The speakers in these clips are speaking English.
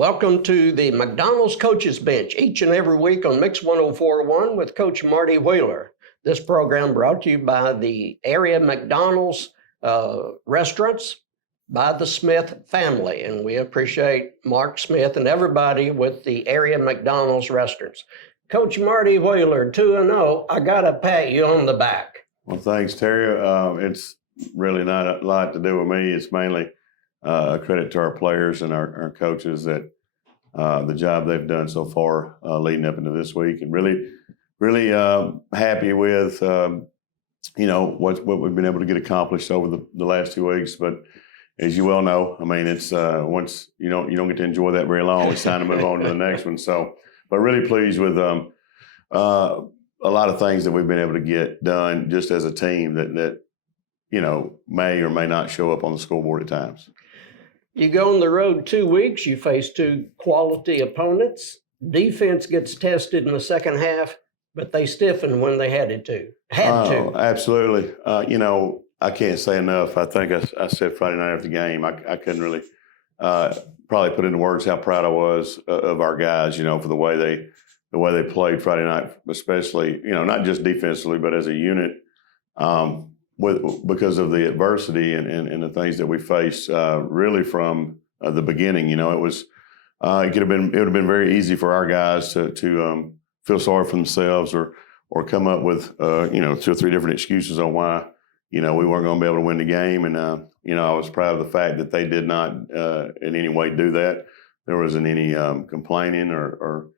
Welcome to the McDonald's Coaches Bench, each and every week on Mix 104.1 with Coach Marty Wheeler. This program brought to you by the area McDonald's restaurants by the Smith family. And we appreciate Mark Smith and everybody with the area McDonald's restaurants. Coach Marty Wheeler, 2-0. I got to pat you on the back. Well, thanks, Terry. It's really not a lot to do with me. It's mainly a credit to our players and our coaches that the job they've done so far leading up into this week, and really happy with what we've been able to get accomplished over the last 2 weeks. But as you well know, I mean, it's once you don't get to enjoy that very long. It's time to move on to the next one. So, but really pleased with a lot of things that we've been able to get done just as a team that may or may not show up on the scoreboard at times. You go on the road 2 weeks, you face two quality opponents. Defense gets tested in the second half, but they stiffened when they had to. Absolutely. I can't say enough. I think I said Friday night after the game, I couldn't really probably put into words how proud I was of our guys, for the way they played Friday night, especially, not just defensively, but as a unit. Because of the adversity and the things that we faced, really from the beginning, it would have been very easy for our guys to feel sorry for themselves or come up with 2 or 3 different excuses on why we weren't going to be able to win the game. And I was proud of the fact that they did not in any way do that. There wasn't any complaining or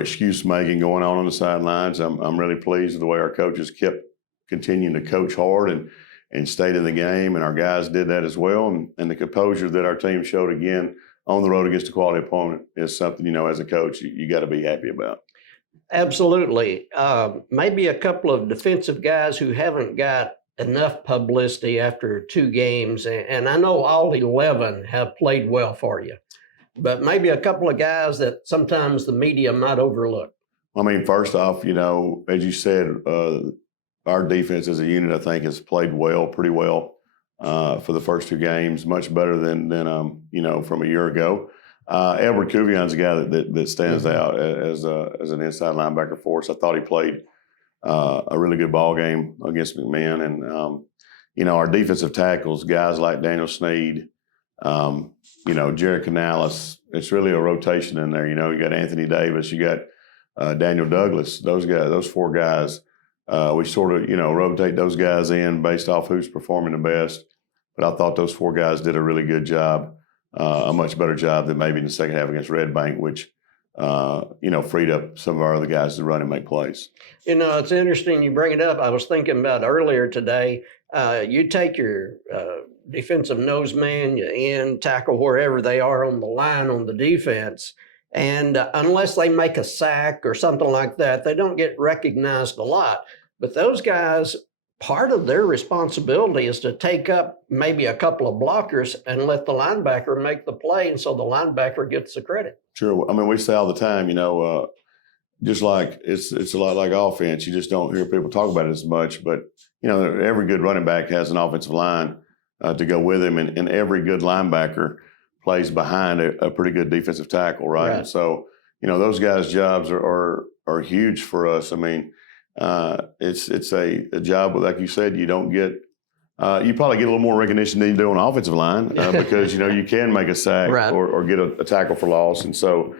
excuse making going on the sidelines. I'm really pleased with the way our coaches kept continuing to coach hard and stayed in the game, and our guys did that as well. And the composure that our team showed again on the road against a quality opponent is something, as a coach, you got to be happy about. Absolutely. Maybe a couple of defensive guys who haven't got enough publicity after 2 games, and I know all 11 have played well for you, but maybe a couple of guys that sometimes the media might overlook. I mean, first off, as you said, our defense as a unit, I think, has played pretty well for the first 2 games, much better than from a year ago. Edward Cuvion's a guy that stands out as an inside linebacker for us. I thought he played a really good ball game against McMahon. And, our defensive tackles, guys like Daniel Sneed, Jared Canales, it's really a rotation in there. You got Anthony Davis, you got Daniel Douglas, those 4 guys. We sort of, rotate those guys in based off who's performing the best. But I thought those 4 guys did a really good job, a much better job than maybe in the second half against Red Bank, which, freed up some of our other guys to run and make plays. It's interesting you bring it up. I was thinking about earlier today, you take your defensive nose man, your end, tackle, wherever they are on the line on the defense, and unless they make a sack or something like that, they don't get recognized a lot. But those guys, part of their responsibility is to take up maybe a couple of blockers and let the linebacker make the play, and so the linebacker gets the credit. Sure. I mean, we say all the time, just like it's a lot like offense. You just don't hear people talk about it as much. But, every good running back has an offensive line to go with him, and every good linebacker plays behind a pretty good defensive tackle, right? So, those guys' jobs are huge for us. I mean, it's a job, like you said, you don't get you probably get a little more recognition than you do on the offensive line because, you can make a sack or get a tackle for loss. And so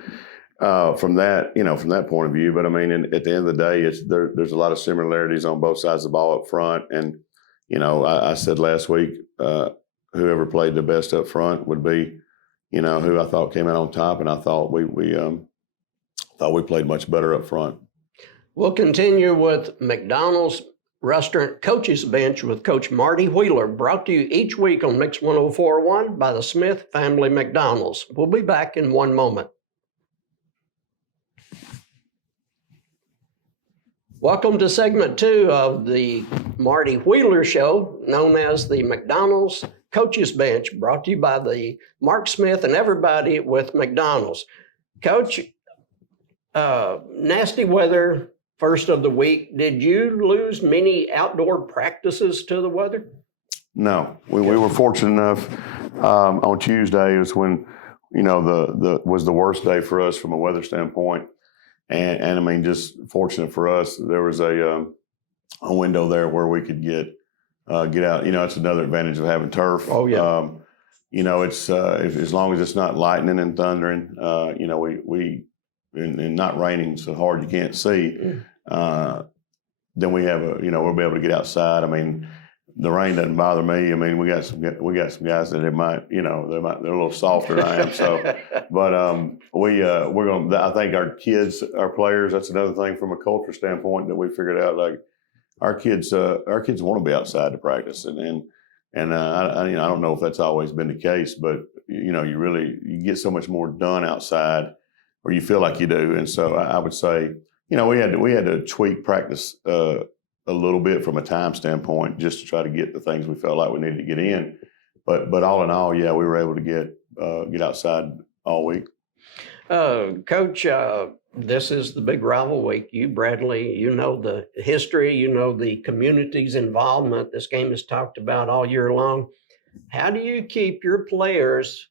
from that point of view, but I mean, at the end of the day, there's a lot of similarities on both sides of the ball up front. And, I said last week, whoever played the best up front would be, who I thought came out on top, and I thought we played much better up front. We'll continue with McDonald's Restaurant Coaches Bench with Coach Marty Wheeler, brought to you each week on Mix 104.1 by the Smith Family McDonald's. We'll be back in one moment. Welcome to segment 2 of the Marty Wheeler Show, known as the McDonald's Coaches Bench, brought to you by the Mark Smith and everybody with McDonald's. Coach, nasty weather first of the week. Did you lose many outdoor practices to the weather? No. We were fortunate enough on Tuesday is when was the worst day for us from a weather standpoint. And I mean, just fortunate for us, there was a window there where we could get out. It's another advantage of having turf. Oh, yeah. It's as long as it's not lightning and thundering, and not raining so hard you can't see, then we have we'll be able to get outside. I mean, the rain doesn't bother me. I mean, we got some guys that they're a little softer than I am. So, but we're going to, I think our players, that's another thing from a culture standpoint that we figured out, like our kids want to be outside to practice. And I don't know if that's always been the case, but you get so much more done outside, or you feel like you do. And so I would say, we had to tweak practice a little bit from a time standpoint, just to try to get the things we felt like we needed to get in. But all in all, yeah, we were able to get outside all week. Coach, this is the big rival week. You, Bradley, you know the history, you know the community's involvement. This game is talked about all year long. How do you keep your players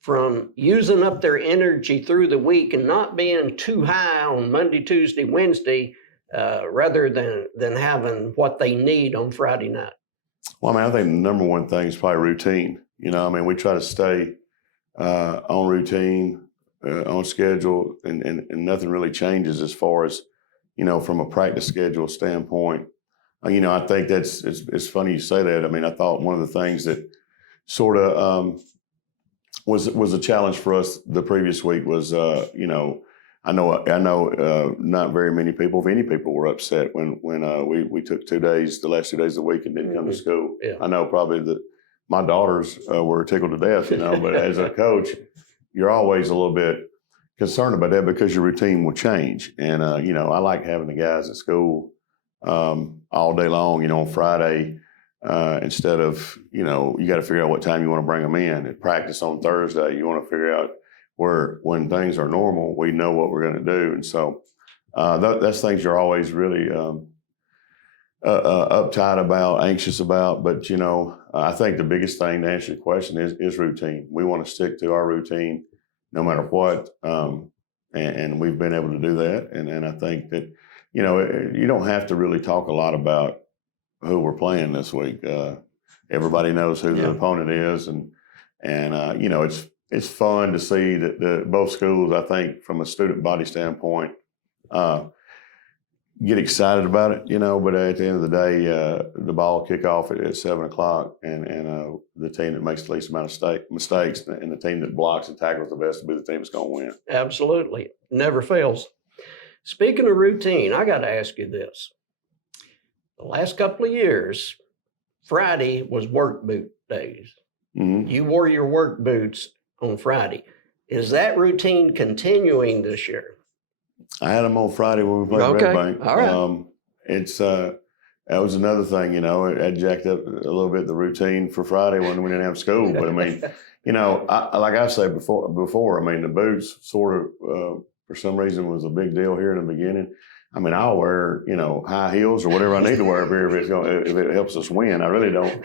from using up their energy through the week and not being too high on Monday, Tuesday, Wednesday, rather than having what they need on Friday night? Well, I mean, I think the number one thing is probably routine. We try to stay on routine, on schedule, and nothing really changes as far as, from a practice schedule standpoint. I think it's funny you say that. I mean, I thought one of the things that sort of was a challenge for us the previous week was, I know not very many people, if any people, were upset when we took the last 2 days of the week and didn't come to school. Yeah. I know probably my daughters were tickled to death, but as a coach, you're always a little bit concerned about that because your routine will change. And, I like having the guys at school all day long, on Friday, instead of, you got to figure out what time you want to bring them in. At practice on Thursday, you want to figure out when things are normal, we know what we're going to do. And so that's things you're always really uptight about, anxious about. But, I think the biggest thing, to answer your question, is routine. We want to stick to our routine no matter what. And we've been able to do that. And I think that, you don't have to really talk a lot about who we're playing this week. Everybody knows who the opponent is. And it's fun to see that both schools, I think, from a student body standpoint, get excited about it, but at the end of the day, the ball will kick off at 7:00, and the team that makes the least amount of mistakes and the team that blocks and tackles the best will be the team that's going to win. Absolutely. Never fails. Speaking of routine, I got to ask you this. The last couple of years, Friday was work boot days. Mm-hmm. You wore your work boots on Friday. Is that routine continuing this year? I had them on Friday when we played Red Bank. All right. That was another thing, it jacked up a little bit the routine for Friday when we didn't have school. But I mean, like I said before, I mean, the boots sort of, for some reason, was a big deal here in the beginning. I mean, I'll wear, high heels or whatever I need to wear up here if it helps us win. I really don't,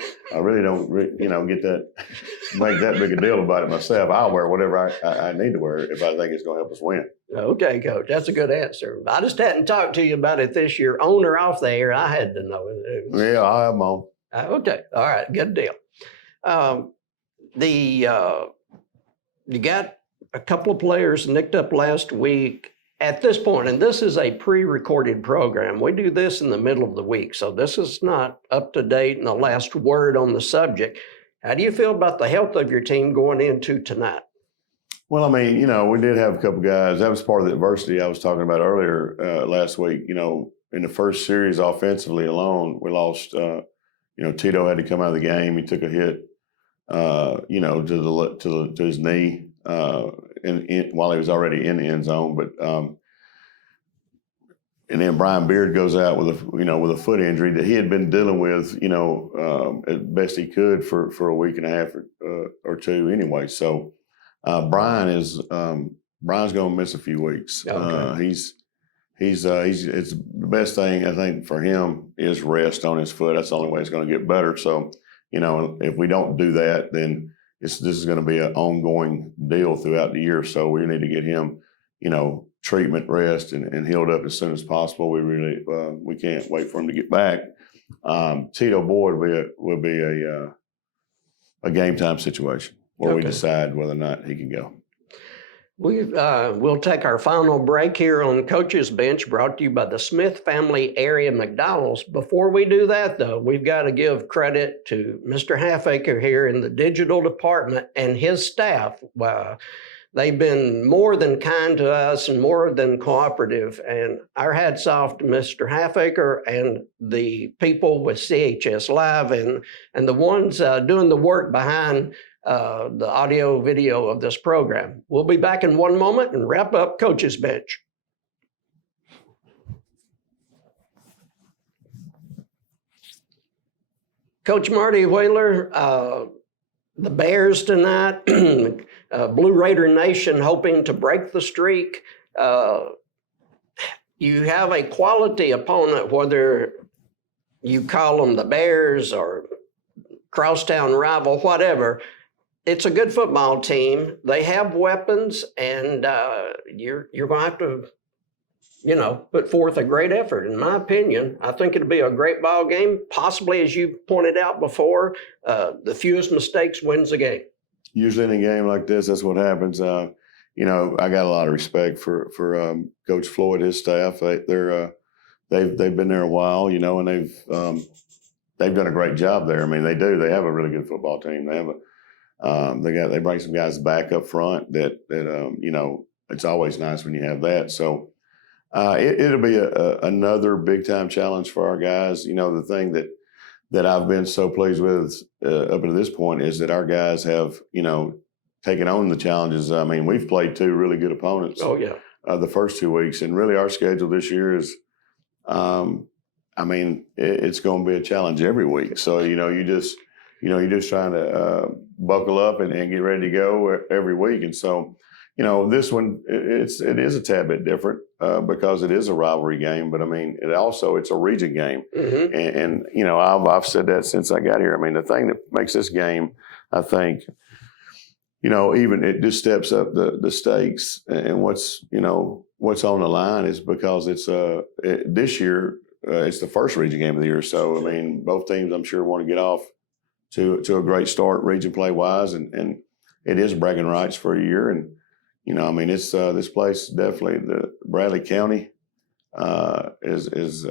make that big a deal about it myself. I'll wear whatever I need to wear if I think it's going to help us win. Okay, Coach, that's a good answer. I just hadn't talked to you about it this year, on or off the air. I had to know it. Yeah, I have them on. Okay, all right, good deal. You got a couple of players nicked up last week. At this point, and this is a pre-recorded program, we do this in the middle of the week, so this is not up to date and the last word on the subject. How do you feel about the health of your team going into tonight? Well, I mean, we did have a couple guys. That was part of the adversity I was talking about earlier last week. In the first series offensively alone, we lost. Tito had to come out of the game. He took a hit, to his knee. While he was already in the end zone, but and then Brian Beard goes out with a foot injury that he had been dealing with, as best he could for a week and a half or two anyway. So Brian's going to miss a few weeks. Okay. It's the best thing I think for him is rest on his foot. That's the only way it's going to get better. So if we don't do that, then this is going to be an ongoing deal throughout the year. So we need to get him, treatment, rest, and healed up as soon as possible. We can't wait for him to get back. Tito Boyd will be a game time situation where we decide whether or not he can go. We'll take our final break here on Coach's Bench, brought to you by the Smith Family Area McDonald's. Before we do that, though, we've got to give credit to Mr. Halfacre here in the digital department and his staff. They've been more than kind to us and more than cooperative. And our hats off to Mr. Halfacre and the people with CHS Live and the ones doing the work behind the audio video of this program. We'll be back in one moment and wrap up Coach's Bench. Coach Marty Wheeler, the Bears tonight, Blue Raider Nation hoping to break the streak. You have a quality opponent, whether you call them the Bears or crosstown rival, whatever. It's a good football team. They have weapons, and you're going to have to, put forth a great effort. In my opinion, I think it'll be a great ball game. Possibly, as you pointed out before, the fewest mistakes wins the game. Usually in a game like this, that's what happens. I got a lot of respect for Coach Floyd, his staff. They've been there a while, and they've done a great job there. I mean, they do. They have a really good football team. They have they bring some guys back up front that it's always nice when you have that. So it'll be another big time challenge for our guys. The thing that I've been so pleased with up to this point is that our guys have taken on the challenges. I mean, we've played two really good opponents. Oh yeah. The first 2 weeks, and really our schedule this year is. It's going to be a challenge every week. So you're just trying to buckle up and get ready to go every week. And so, this one it is a tad bit different because it is a rivalry game. But I mean, it's a region game, and I've said that since I got here. I mean, the thing that makes this game, I think, even it just steps up the stakes and what's on the line is because it's this year it's the first region game of the year. So I mean, both teams I'm sure want to get off to a great start region play wise, and it is bragging rights for a year. And it's this place definitely, the Bradley County is it's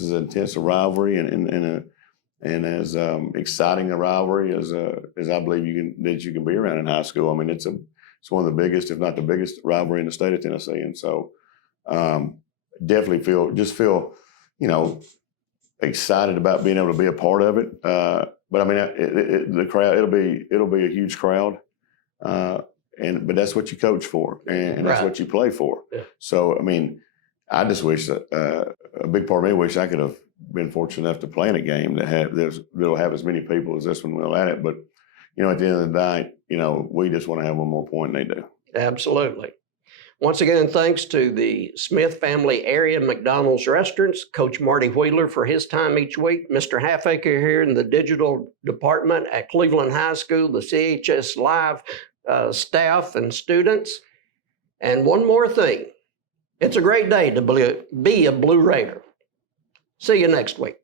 as intense a rivalry and as exciting a rivalry as I believe you can be around in high school. I mean, it's one of the biggest, if not the biggest, rivalry in the state of Tennessee. And so definitely feel excited about being able to be a part of it. But I mean, the crowd, it'll be a huge crowd. But that's what you coach for, and that's what you play for. Yeah. So, I mean, I just wish that a big part of me wish I could have been fortunate enough to play in a game that'll have as many people as this one will at it. But, at the end of the night, we just want to have one more point, and they do. Absolutely. Once again, thanks to the Smith Family Area McDonald's Restaurants, Coach Marty Wheeler for his time each week, Mr. Halfacre here in the digital department at Cleveland High School, the CHS Live staff and students. And one more thing, it's a great day to be a Blue Raider. See you next week.